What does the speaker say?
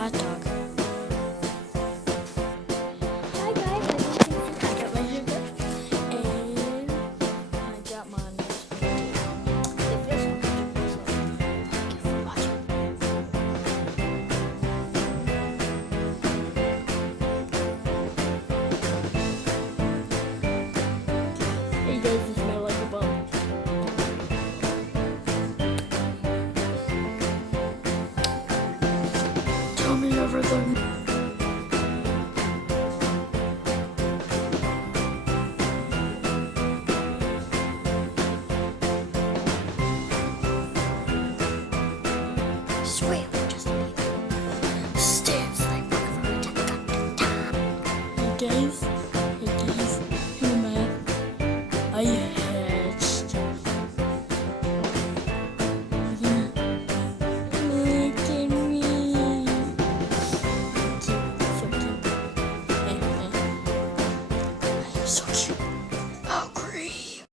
hot dog. Hi guys, I got my yogurt and I got my it feels so good. Thank you for watching. Hey guys, it smells like a bum. Tell me everything. Swear, just stairs like Hey guys, who am I? I hatched. Look at me. Cute, so cute. I'm so cute.